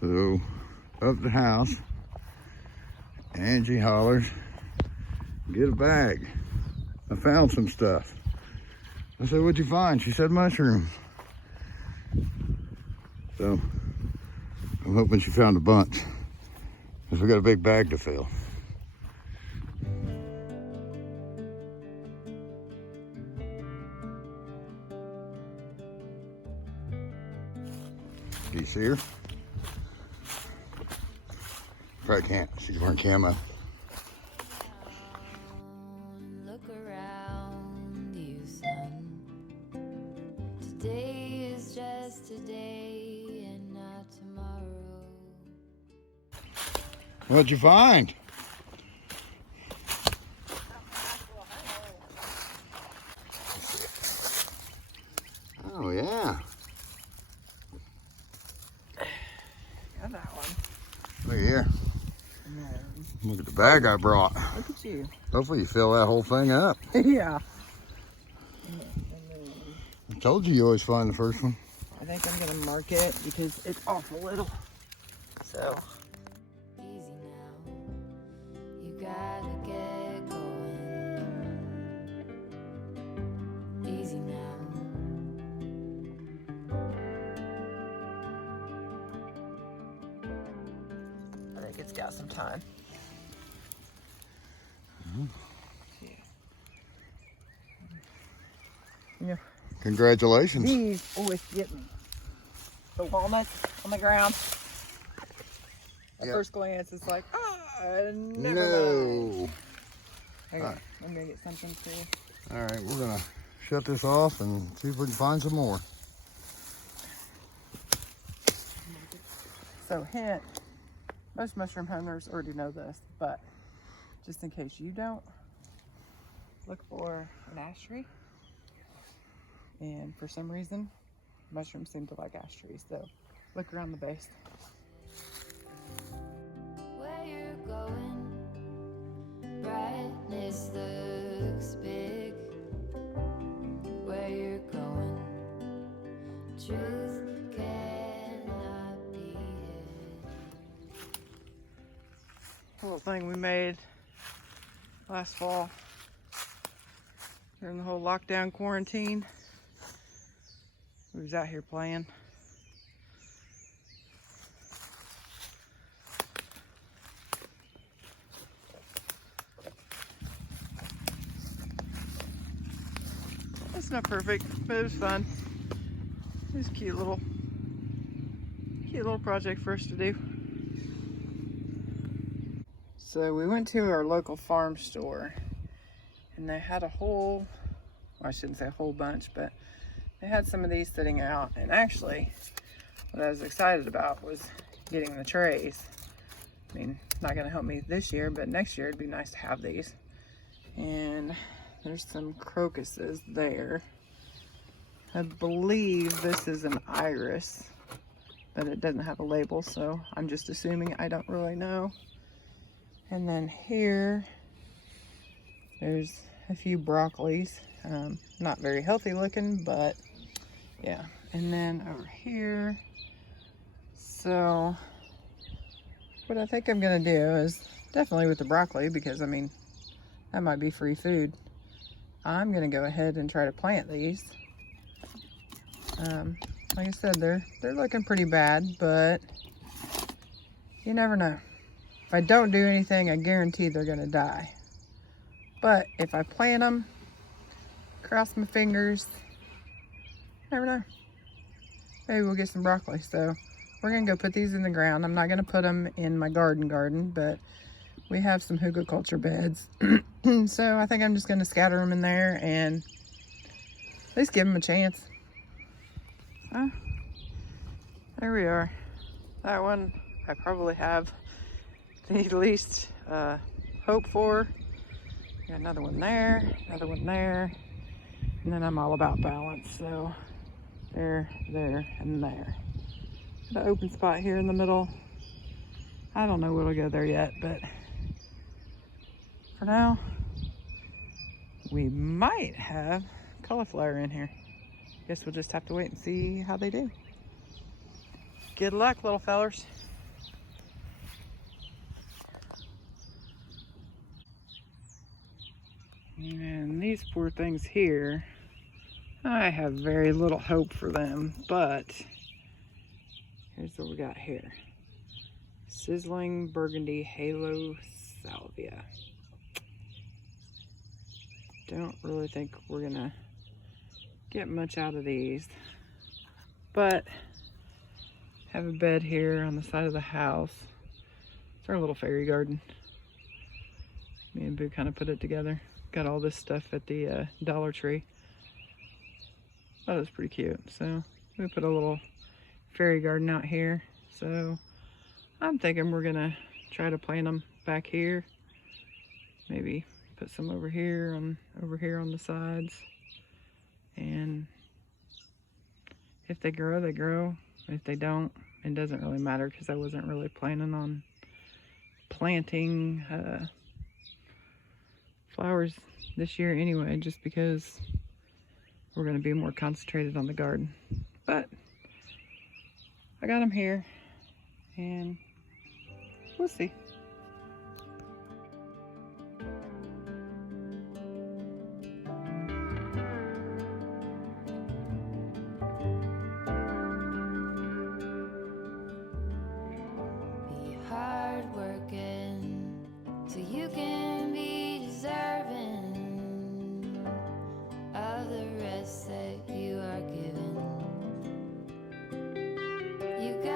So up the house, Angie hollers, get a bag. I found some stuff. I said, what'd you find? She said mushrooms. So I'm hoping she found a bunch, because we got a big bag to fill. Do you see her? Probably can't. She's wearing camo. Look around you, son. Today is just today and not tomorrow. What'd you find? Oh yeah. Got that one. Look here. No. Look at the bag I brought. Look at you. Hopefully you fill that whole thing up. Yeah. I told you always find the first one. I think I'm gonna mark it because it's awful little. So. Easy now. You gotta get going. Easy now. I think it's got some time. Yeah. Congratulations. These always get me. The walnuts on the ground. At Yep. first glance, it's like, never mind. No. Okay, Alright. I'm gonna get something for you. All right, we're gonna shut this off and see if we can find some more. So hint, most mushroom hunters already know this, but just in case you don't, look for an ash tree. And for some reason, mushrooms seem to like ash trees, so look around the base. Where you're going, brightness looks big. Where you're going, truth cannot be hid. A little thing we made last fall during the whole lockdown quarantine. We was out here playing. It's not perfect, but it was fun. It was a cute little project for us to do. So we went to our local farm store and they had a whole, well, I shouldn't say a whole bunch, but they had some of these sitting out. And actually, what I was excited about was getting the trays. I mean, not gonna help me this year, but next year it'd be nice to have these. And there's some crocuses there. I believe this is an iris, but it doesn't have a label, so I'm just assuming. I don't really know. And then here, there's a few broccolis. Not very healthy looking, but yeah. And then over here, so what I think I'm gonna do is definitely with the broccoli, because I mean, that might be free food. I'm gonna go ahead and try to plant these. Like I said, they're looking pretty bad, but you never know. If I don't do anything, I guarantee they're gonna die. But if I plant them, cross my fingers, never know. Maybe we'll get some broccoli. So we're gonna go put these in the ground. I'm not gonna put them in my garden, but we have some hugelkultur beds. So I think I'm just gonna scatter them in there and at least give them a chance. So there we are. That one I probably have the least hope for. Got another one there, and then I'm all about balance. So there, and there. The open spot here in the middle. I don't know what'll go there yet, but for now, we might have cauliflower in here. Guess we'll just have to wait and see how they do. Good luck, little fellers. poor things here, I have very little hope for them, but here's what we got here. Sizzling Burgundy Halo Salvia. Don't really think we're gonna get much out of these, but have a bed here on the side of the house. It's our little fairy garden. Me and Boo kind of put it together. Got all this stuff at the Dollar Tree. That was pretty cute. So we put a little fairy garden out here. So I'm thinking we're gonna try to plant them back here. Maybe put some over here on the sides. And if they grow, they grow. If they don't, it doesn't really matter because I wasn't really planning on planting flowers this year anyway, just because we're going to be more concentrated on the garden. But I got them here and we'll see. Be hard working so you can be deserving of the rest that you are given. You got